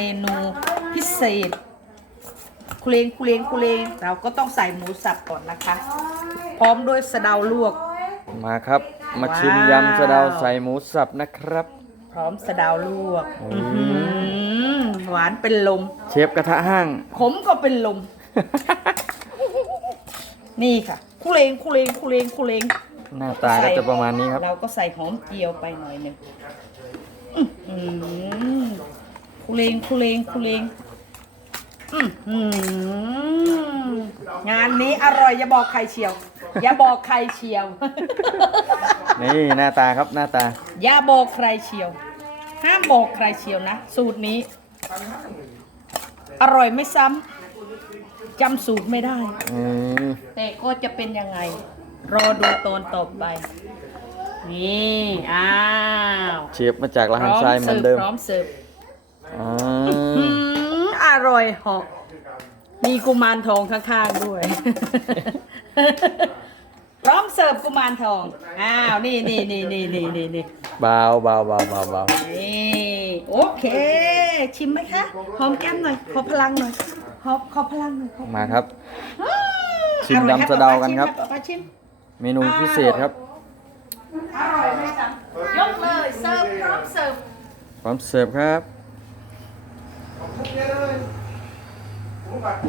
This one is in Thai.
เมนูพิเศษคุเลงคุเลงคุเลงเราก็ต้องใส่หมูสับก่อนนะคะ พร้อมด้วยสะเดาลวก มาครับ มาชิมว้าว ยำสะเดาใส่หมูสับนะครับ พร้อมสะเดาลวกอืมอื้อหือหวานเป็นลม เชฟกระทะห้าง ขมก็เป็นลม นี่ค่ะคุเลงคุเลงคุเลงคุเลงหน้าตาก็จะประมาณนี้ครับ เราก็ใส่หอมเจียวไปหน่อยหนึ่งอื้อหือ คุเลงคุเลงคุเลงอื้อหืองานนี้อร่อยอย่าบอกใครเชียว อย่าบอกใครเชียว นี่หน้าตาครับหน้าตา อย่าบอกใครเชียว ห้ามบอกใครเชียวนะ สูตรนี้ อร่อยไม่ซ้ำจำสูตรไม่ได้อืมแต่ก็จะเป็นยังไง รอดูตอนต่อไป นี่ อ้าว เชฟมาจากละหันทรายเหมือนเดิมพร้อมเสิร์ฟ อ่าอืมอร่อยเหอกมีกุมารทองข้างๆด้วย พร้อมเสิร์ฟกุมารทอง อ้าว นี่นี่นี่นี่นี่นี่นี่เบาเบาเบาเบาเบานี่โอเค ชิมไหมคะ หอมแก้มหน่อย ขอพลังหน่อย ขอขอพลังหน่อยขอมาครับ อืมชิมอร่อยยำสะเดากันครับป้าป้าชิม เมนูพิเศษครับ อร่อยไหมจ๊ะยกเลย เสิร์ฟพร้อมเสิร์ฟ พร้อมเสิร์ฟครับ ผมเ